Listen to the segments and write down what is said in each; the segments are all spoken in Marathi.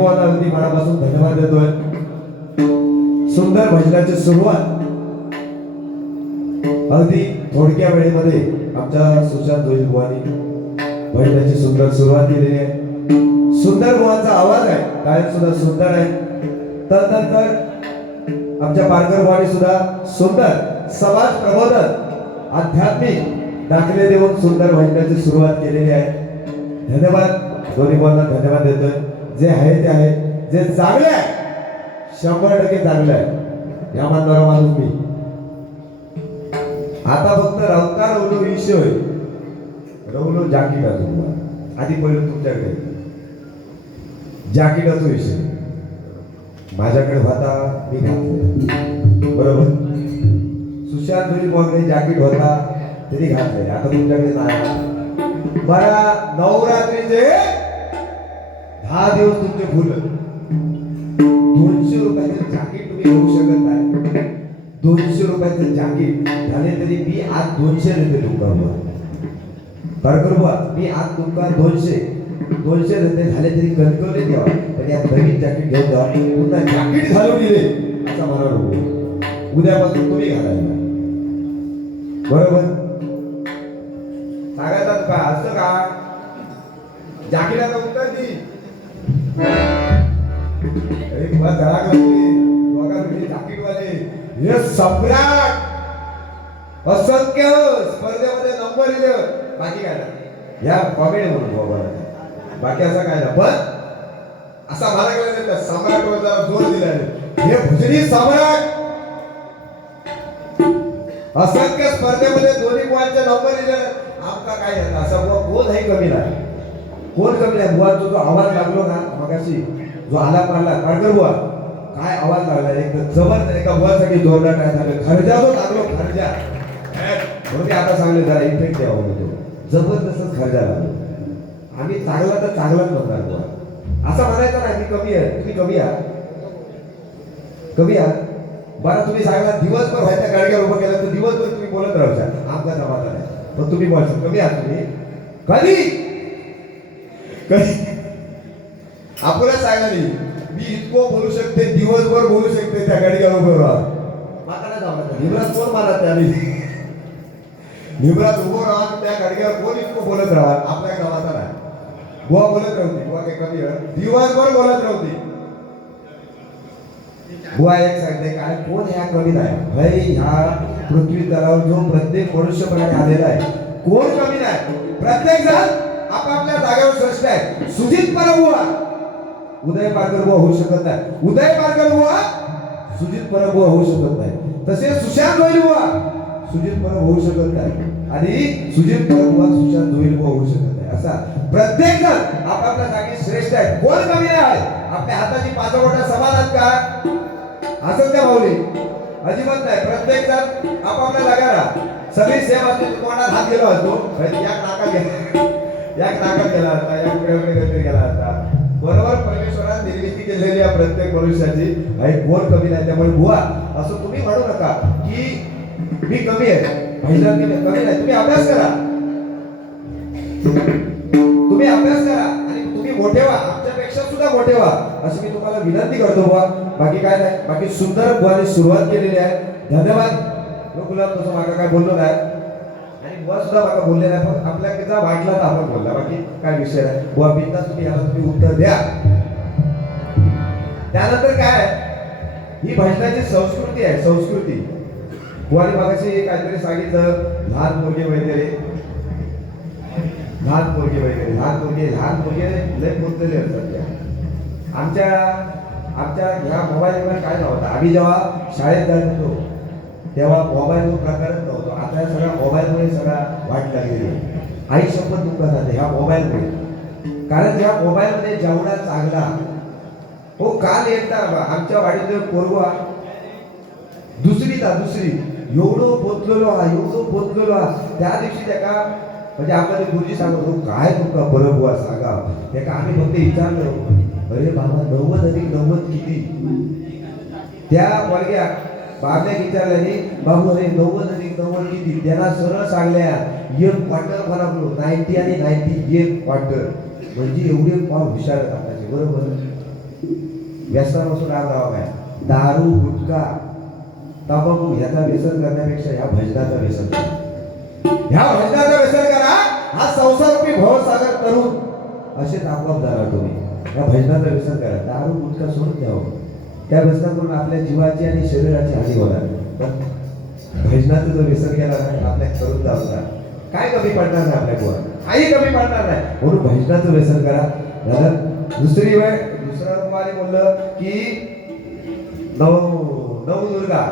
भावाला अगदी मनापासून धन्यवाद देतोय. सुंदर भजनाची सुरुवात अगदी थोडक्या वेळेमध्ये आमच्या सुशांत जोई बुवानी भजनाची सुंदर सुरुवात केलेली आहे. सुंदर बुवांचा आवाज आहे. गायन सुद्धा सुंदर आहे. तदनंतर आमच्या पारकर बुवानी सुद्धा सुंदर समाज प्रबोधन आध्यात्मिक दाखले देऊन सुंदर भजनाची सुरुवात केलेली आहे. धन्यवाद. दोन्ही बुवांना धन्यवाद देतोय. जे आहे ते आहे. जे चांगलं आहे शंभर टक्के चांगलं आहे. या मानणारा माणूस मी. आता फक्त रंकार रवलो विषय रवलो जाकीट असो तुम्हाला. आधी पहिलं तुमच्याकडे. जाकीटाचा विषय. माझ्याकडे होता मी घातले. बरोबर? सुशांत जरी बुवाकडे जॅकेट होता तरी घातले आता तुमच्याकडे नाही. बरा नवरात्रीचे दहा दिवस तुमचे फुलं. दोनशे रुपयाचं जाकीट तुम्ही घेऊ शकत नाही. दोनशे रुपयाचं जाकीट झाले तरी मी आज दोनशे देते तुमका बरोबर मी आज तुमका दोनशे. दोनशे रुपये झाले तरी कणकवले द्यावा. पण या नवीन जॅकेट घेऊन द्यावा पुन्हा जॅकेट घालून दिले. असा मला रोग उद्यापासून तुम्ही घालायला. बरोबर? सांगायचं काय असं का? जॅकेटाचं उत्तर दी. हे सम्राट असंख्य स्पर्धेमध्ये नंबर दिले बाकी काय नाही या कॉमेडी म्हणून बाबा बाकी असं काय नाही पण असा मला गेला त्या सम्राटवर जरा जोर दिला हे भुजरी सम्राट असंख्य स्पर्धेमध्ये दोन्ही पॉईंटचे नंबर दिले आमका काय येतं असं बुवा कोण आहे कमी नाही. कोण कमी आहे बुवाचा जो आवाज लागलो ना मगाशी. जो आला पारला काळकर बुवा? काय आवाज लागला? एक जबर एका बुवासाठी जोरदार काय झालं? खर्जा जो लागलो खर्जा. म्हणून ते आता सांगले जरा इफेक्ट द्यावा होतो जबरदस्त खर्जा लागलो. आम्ही चांगला तर चांगलाच म्हणणार बुवा. असं म्हणायचं नाही मी कमी आहे. तुम्ही कमी आहात. कमी आहात. बरं तुम्ही सांगा दिवसभर व्हायच्या गाडग्यावर उभं केलं तर दिवसभर तुम्ही बोलत राहू शकता. आमचा जमाना नाही. पण तुम्ही बोलता. कमी आहात तुम्ही. कधी? आपल्याला सांगा नाही. मी इतकं बोलू शकते दिवसभर बोलू शकते त्या गाडीवर उभं राहा माता नाही निमराज कोण मारा त्याने निमराज उभं राहा त्या गाडीवर कोण इतकं बोलत राहा आपल्या गावाचा नाही. बुवा बोलत राहते बुवा काही कमी. दिवसभर बोलत राहते बुवा एक सांगते काय कोण ह्या कमी नाही भाई ह्या पृथ्वी तलावर जो प्रत्येक मनुष्य प्राणी आलेला आहे कोण कमी नाही? प्रत्येक जण? आपापल्या जागेवर श्रेष्ठ आहे. सुजित परबुवा उदय पारकर बुवा होऊ शकत नाही. उदय पारकर बुवा सुजित परब बुवा होऊ शकत नाही. तसेच सुशांत होईल बुवा सुजित परब होऊ शकत नाही. आणि सुजित परब बुवा सुशांत जोईल बुवा होऊ शकत नाही. असा प्रत्येक जण आपापल्या जागी श्रेष्ठ आहे. कोण कमी आहे. आपल्या हाताची पाचवटा समान आहेत का? असं त्या माऊली? अजिबात नाही. प्रत्येक जण आपापल्या जागा सगळी सेम असते कोणाला हात गेलो असतो या नाका घ्या. या नाका गेला असता या कुठे पुढे गेला असता बरोबर परमेश्वराने निर्मिती केलेली आहे प्रत्येक मनुष्याची. भाई कोण कमी नाही त्यामुळे बुवा असं तुम्ही म्हणू नका की मी कमी आहे. महिला कमी कमी नाही. तुम्ही अभ्यास करा. तुम्ही अभ्यास करा आणि तुम्ही मोठे व्हा. आमच्यापेक्षा सुद्धा मोठे व्हा. अशी मी तुम्हाला विनंती करतो बुवा. बाकी काय नाही. बाकी सुंदर बुवाने सुरुवात केलेली आहे. धन्यवाद. नो गुलाब तसं मागा काय बोललो नाही. आणि बुवा सुद्धा बघा बोलले नाही पण आपल्या किती वाटला तर आपण बोलला. बाकी काय विषय नाही. बुवा बिंदा तुम्ही याला तुम्ही उत्तर द्या. त्यानंतर काय ही भजनाची संस्कृती आहे संस्कृती. बुवाने मागाशी काहीतरी सांगितलं लहान मुलगी वगैरे. लहान मुलगी वगैरे लहान मुलगी लहान मुलगी लय पोचलेले असतात त्या. आमच्या आमच्या ह्या मोबाईलवर काय नव्हता आम्ही जेव्हा शाळेत जात होतो तेव्हा मोबाईल प्रकार आपल्याला सगळ्या मोबाईलमुळे सगळा वाट लागलेली आहे. आई शपथ दुःखात झाले ह्या मोबाईलमुळे. कारण ह्या मोबाईलमध्ये जेवढा चांगला हो काल एकदा आमच्या वाडीतले पोरवा दुसरी ता दुसरी एवढं पोचलेलो हा एवढं पोचलेलो हा. त्या दिवशी त्याका म्हणजे आपल्याला गुरुजी सांगत होतो काय तुमका बरं बुवा सांगा. त्याका आम्ही फक्त विचारलो अरे बाबा नव्वद अधिक नव्वद किती? त्या वर्ग्या बाबल्या विचारल्याने बाबू अरे नव्वद अधिक नव्वद दिली त्यांना सरळ सांगल्या एक क्वार्टर बरोबर नाईन्टी आणि नाईन्टी एक क्वार्टर म्हणजे एवढे फार हुशार आताचे बरोबर? व्यसनापासून राग राहा काय? दारू गुटखा तंबाखू ह्याचा व्यसन करण्यापेक्षा ह्या भजनाचा व्यसन करा. ह्या भजनाचा व्यसन करा हा संसारूपी भवसागर करून असे आपोआप जाणार तुम्ही. या भजनाचा व्यसन करा. दारू गुटखा सोडून द्यावं हो. त्या व्यसनाकडून आपल्या जीवाची आणि शरीराची हानी होणार भजनाचं जर व्यसन केलं नाही आपल्या करून जाऊ काय कमी पडणार नाही आपल्या पोरा काही कमी पडणार नाही. म्हणून भजनाचं व्यसन करा. झालं दुसरी वेळ दुसरा रुपाने बोललं की नव नवदुर्गा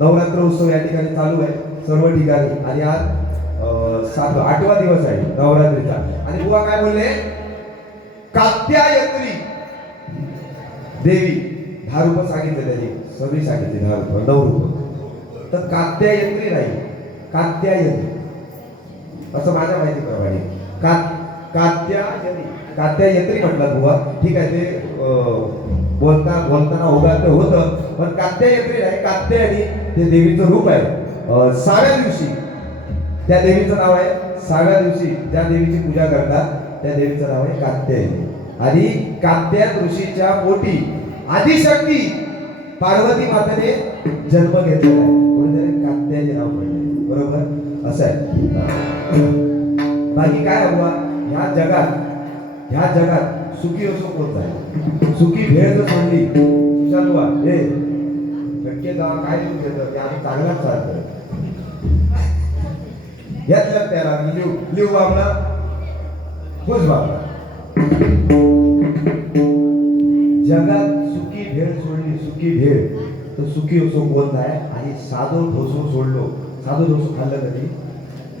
नवरात्र उत्सव या ठिकाणी चालू आहे सर्व ठिकाणी. आणि आज सात आठवा दिवस आहे नवरात्रीचा. आणि बुवा काय बोलले? कात्यायत्री. देवी दहा रुपये सांगितले त्यांनी. सगळी सांगितली दहा रुपये नऊ रुपये तर कात्यायत्री नाही कात्यायत्री असं माझ्या माहितीप्रमाणे. का कात्यायनी कात्यायत्री म्हटलं बुवा. ठीक आहे ते बोलता बोलताना उगाच होतं पण कात्यायत्री नाही कात्यायनी ते देवीचं रूप आहे. सहाव्या दिवशी. त्या देवीचं नाव आहे सहाव्या दिवशी. ज्या देवीची पूजा करतात त्या देवीचं नाव आहे कात्यायनी आणि कात्या ऋषीच्या पोटी आदिशक्ती पार्वती मातेने जन्म घेतलेला आहे. असं आहे. बाकी काय हवा ह्या जगात ह्या जगात सुखी असो कोण आहे सुखी भेळ जर सोडली चालू हे शक्य जावा काय लिहून घेतं ते आम्ही चांगलाच चालतो. घेतलं त्याला लिहू लिहू बाबला. खुश बाबला. जगात सुखी भेळ सोडली सुखी भेळ. तर सुखी असो कोण आहे आणि साधो ढोसो सोडलो. साधो ढोसो खाल्लं कधी?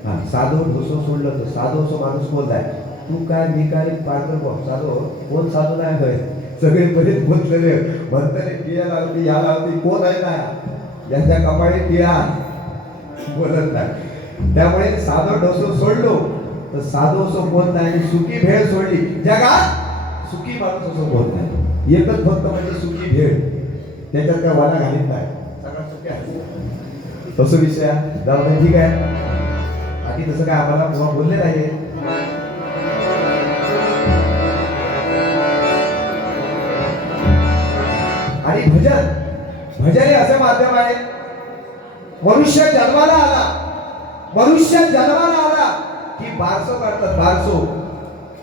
हा. साधो ढोसो सोडलं तर साधो असो माणूस कोण आहे तू काय मी काय पार्कर बघ साधो कोण साधो नाही होय? सगळे परीत बोललेले म्हणताने पिया लावती या लावती कोण आहे ना? यांच्या कपाळी पिया बोलत नाही. त्यामुळे साधो डोसो सोडलो. तर साधो असो कोण नाही आणि सुखी भेळ सोडली. जगात सुखी माणूस असो कोण नाही एकच फक्त म्हणजे सुखी भेळ. त्याच्यात काय वाला घालीत नाही. तसं विषय जाऊ दे ठीक आहे. बाकी तसं काय आम्हाला पुन्हा बोलले नाही आणि भजन भजन हे असं माध्यम आहे. मनुष्य जन्माला आला. मनुष्य जन्माला आला की बारसो करतात बारसो.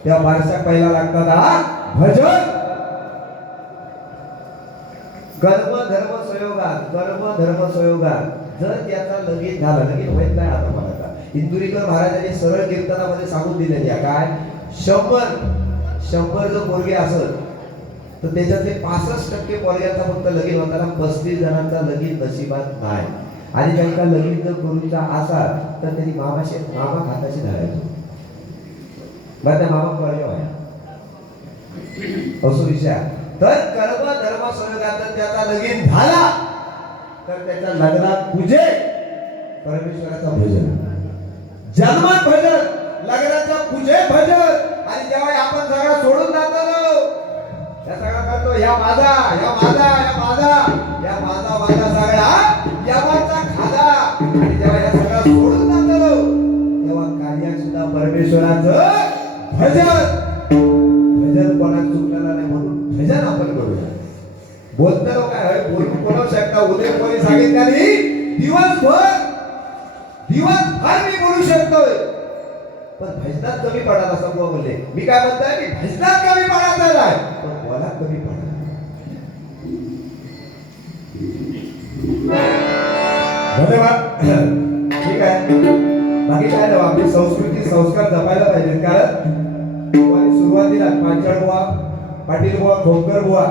त्या बारशात पहिला लागतात हा भजन. गर्भ धर्म संयोगात गर्भ धर्म संयोगात जर त्याचा लगीन झाला लगीन होत नाही आता मला आता? इंदुरीकर महाराजांनी सरळ कीर्तनामध्ये सांगून दिलेली आहे काय? शंभर शंभर जर पोरगे असत तर त्याच्यातले पासष्ट टक्के पोरग्याचा फक्त लगीन होताना पस्तीस जणांचा लगीन नशिबात नाही. आणि त्यांचा लगीन जर गुरुचा असा तर त्यांनी मामाशी मामा खाताशी धरायचो. बरं त्या मामा पोरगे व्हाया असो विषय. तर कर्म धर्म संयोगात त्याचा लगीन झाला. तर त्याच्या लग्नात पूजे परमेश्वराचा भजन. जन्मात भजन लग्नाच्या पूजे भजन. आणि जेव्हा आपण सगळा सोडून जातो या सगळा करतो या माझा या माझा या माझा या माझा माझा सगळा यावाचा खादा आणि जेव्हा या सगळा सोडून जातो तेव्हा कार्यात सुद्धा परमेश्वराचं भजन. भजन कोणाला चुकलेला नाही म्हणून भजन आपण करूया. बोलतो काय आहे? बोलून कोणा शकता. उदय कोणी सांगितल्याने दिवसभर दिवसभर मी बोलू शकतोय. पण भजनात कमी पडाल असं बुवा बोलले. मी काय म्हणताय? मी भजनात कमी पडायचा नाही. पण बोला कमी पडा धन्यवाद ठीक आहे. बाकी काय ना आपली संस्कृती संस्कार जपायला पाहिजे कारण सुरुवातीला पांचाळ बुवा पाटील बुवा खोमकर बुवा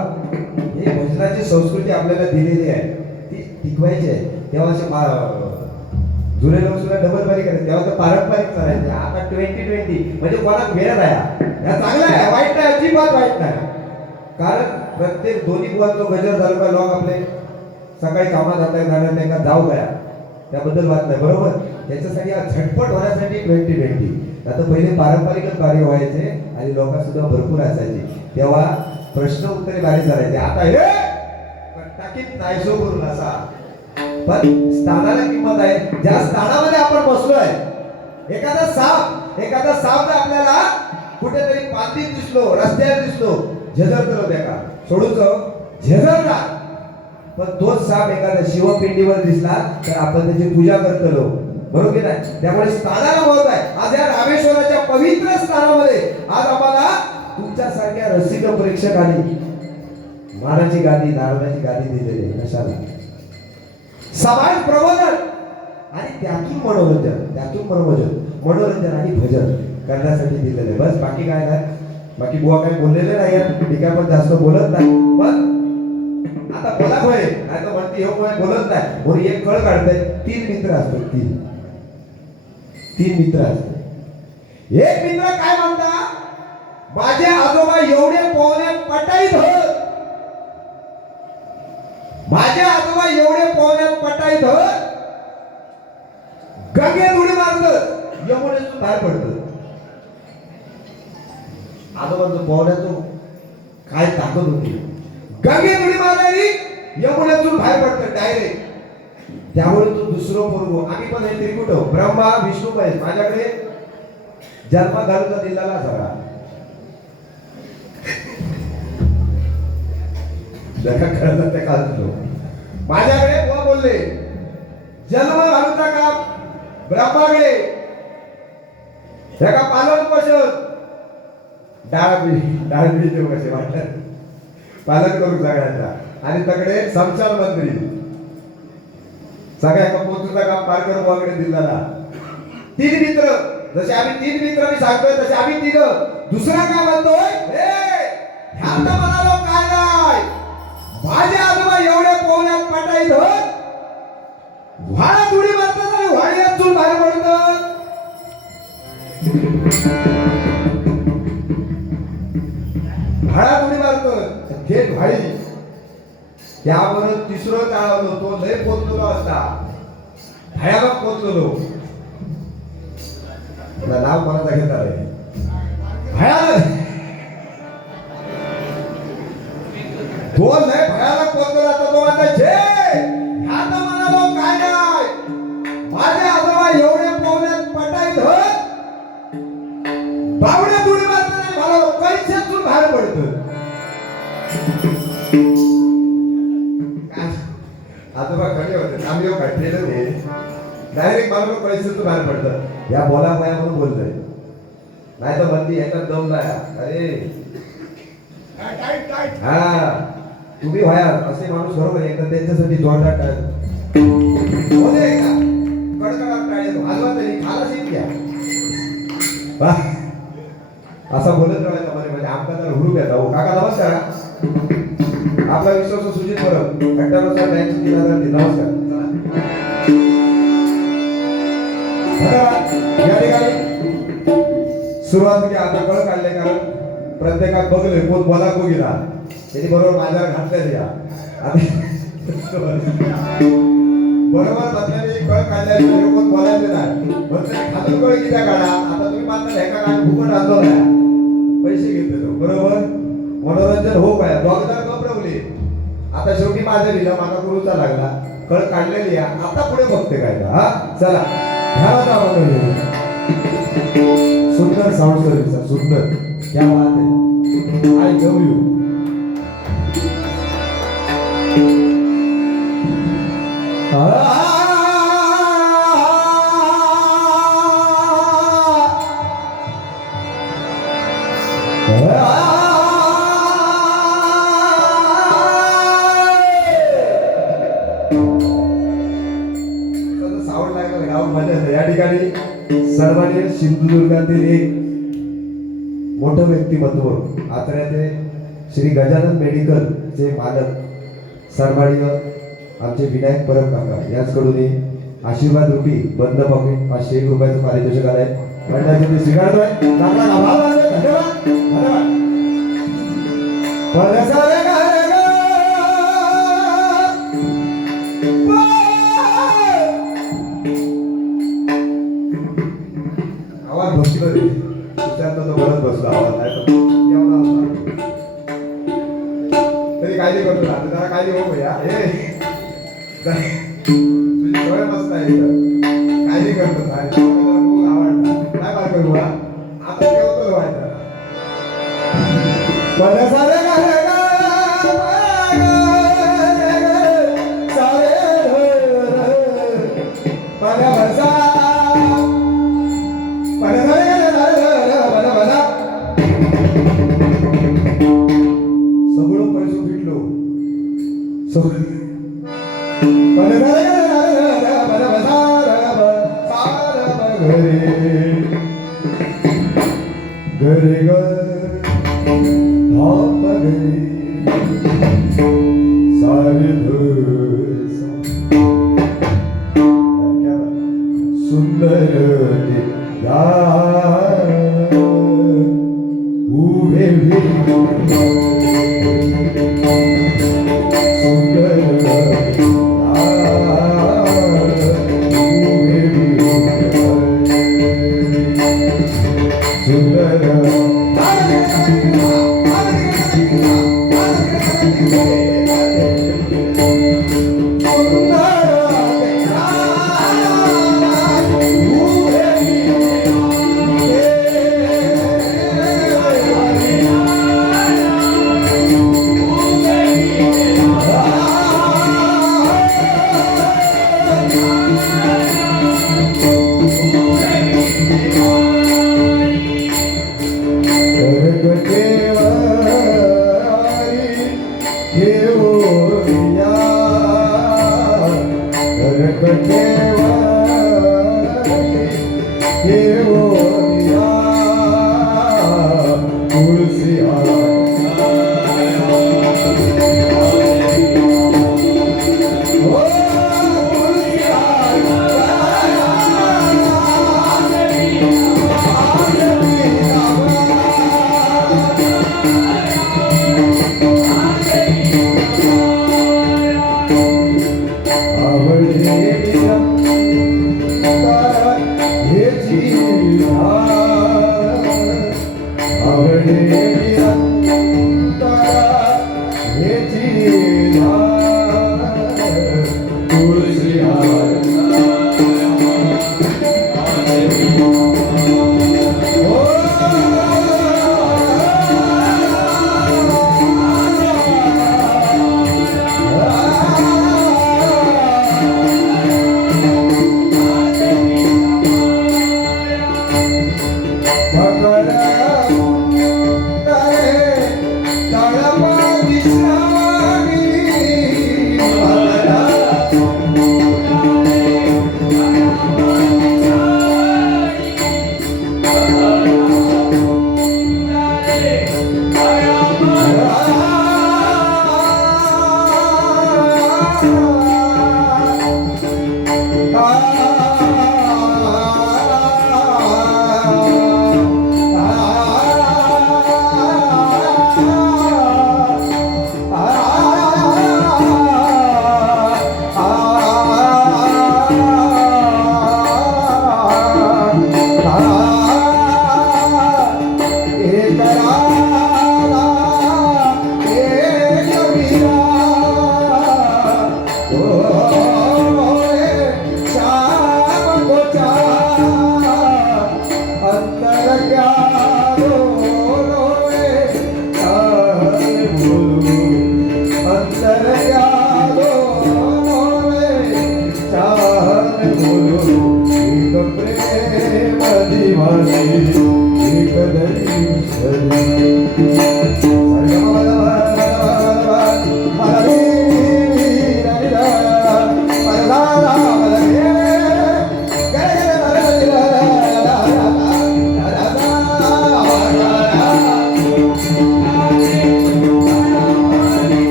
हे भजनाची संस्कृती आपल्याला दिलेली आहे. ती टिकवायची आहे. तेव्हा असे जुने लोक सुद्धा डबल बारी करायचे तेव्हा तर पारंपरिक करायचे. आता ट्वेंटी ट्वेंटी म्हणजे कोणाक वेळ राहा चांगला आहे. वाईट नाही. अजिबात वाईट नाही. कारण प्रत्येक दोन्ही बुवांचा गजर झालो का लोक आपले सकाळी कामात जाता जाणार नाही का जाऊ गया. त्याबद्दल बात नाही. बरोबर? त्याच्यासाठी झटपट होण्यासाठी ट्वेंटी ट्वेंटी आता पहिले पारंपरिकच कार्य व्हायचे आणि लोकांसुद्धा सुद्धा भरपूर असायचे. तेव्हा प्रश्न उत्तरे भारी करायचे आता हे टाकीत नाहीसो करून असा. पण स्थानाला किंमत आहे. ज्या स्थानामध्ये आपण बसलोय एखादा साप एखादा साप जर आपल्याला कुठेतरी पातीत दिसलो रस्त्यावर दिसलो झजर होत्या सोडून जाऊ. झेझरला पण तोच साप एखाद्या शिवपिंडीवर दिसला तर आपण त्याची पूजा करतलो. बरोबर नाही? त्यामुळे स्थानाला महत्त्व आहे. आज या रामेश्वराच्या पवित्र स्थानामध्ये आज आम्हाला तुमच्यासारख्या रसिक प्रेक्षकांनी महाराजी गादी नारदाची गादी दिलेली कशाला? समाज प्रबोधन आणि त्यातून मनोरंजन त्यातून मनोरंजन मनोरंजन आणि भजन करण्यासाठी दिलेले बस बाकी काय नाही. बाकी बुवा काय बोललेले नाही आहेत मी काय पण जास्त बोलत नाही. पण आता बोला होय नाही तर म्हणते हो बोलत नाही. म्हणून एक कळ काढताय. तीन मित्र असतात तीन. तीन मित्र असतात. एक मित्र काय म्हणता? माझे आजोबा एवढे पोहण्यात पटाईत होत. माझे आजोबा एवढे पोहण्यात पटाईत होत. गंगेत उडी मारलं यमुनेतून बाहेर पडतं. आजोबांचं पोहण्यातून काय ताकद होती? गंगेत उडी मारणारी यमुनेतून बाहेर पडतं डायरेक्ट त्यामुळे तो दुसरं पोरगो. आम्ही पण हे त्रिकुट ब्रह्मा विष्णू पाहिजे माझ्याकडे जन्म घालूचा दिलेला सगळा. जगा कळलं ते काढतो माझ्याकडे बुवा बोलले जन्म घालता काम ब्रह्माकडे एका पालन पोषण डाळबी डाळबी देऊ कसे वाटत? पालन करू सगळ्यांचा आणि तकडे संचार मंत्री. सगळ्या कंपोस्टचा काम पारकर बुवाकडे दिलेला तीन मित्र. जसे आम्ही तीन मित्र मी सांगतोय तसे आम्ही तिघ दुसरा काय म्हणतोय हे ह्यात म्हणालो काय नाही. माझ्या आजोबा एवढ्या पोहण्यात पटाईत होत. व्हाळा उडी मारतात आणि व्हाळीतून बाहेर पडतात. व्हाळा उडी मारतात. थेट व्हाळी. त्यावर तिसरं टाळवलं तो लय पोचलेलो असता. भयाला पोचलेलो. नाव कोणाचा घेता रे भयाला तो लय भयानक पोचलेला तर तो म्हणता जे ह्यात म्हणालो काय नाही? माझे आजोबा एवढे पोहण्यात होत बावड्या उडी मारतात आणि मला पैशातून बाहेर पडतं. आजोबा खडे होते आम्ही काढलेलं ते डायरेक्ट मला पैशातून बाहेर पडतं. या बोला माया म्हणून बोलतोय. नाही तर म्हणती ह्याच्यात दम नाही अरे. हा. तुम्ही व्हाया असे माणूस बरोबर आहे एकदा त्यांच्यासाठी जोरदार टाळ. होते का? कडकडाट टाळे हलवा तरी खाला सीट घ्या असा बोलत राहायचा मध्ये म्हणजे आमका तर हुरूप घ्या जाऊ. काका नमस्कार. आपला विश्वास सुजित परब घंटानुसार बँकची दिला जाते नमस्कार. या ठिकाणी सुरुवात केली आता कळ काढले कारण प्रत्येकात बघले कोण बोला को गेला. त्याची बरोबर माझ्यावर घातले या बरोबर बसल्याने कळ काढल्या लोक बोलायचे नाही. म्हणजे खालून कळ किती काढा आता तुम्ही मात्र एका काय फुकट आणलो नाही पैसे घेतले तो बरोबर? मनोरंजन हो काय? ब्लॉगदार घबरवले. आता शेवटी माझ्या लिहिला माझा गुरुचा लागला. कळ काढलेली आहे. आता पुढे बघते काय हा? चला. ध्यानात आवडलं सुंदर साऊंड सर्व्हिस सुंदर. क्या बात है आय लव्ह यू सर्वांनी सिंधुदुर्गातील एक मोठं व्यक्तिमत्व आत्र्याचे श्री गजानन मेडिकल चे मालक सर्वांनी आमचे विनायक परब काका यांच्याकडून आशीर्वाद रुपी बंद पॉकेट पाचशे एक रुपयाचं पारितोषिक आलंय. मंडळाचे मी स्वीकारतोय धन्यवाद. आवाज तो आवाज तरी करतो आता जरा काळजी हो. भैया तुझी सवय मस्त आहे? काही काळजी करतो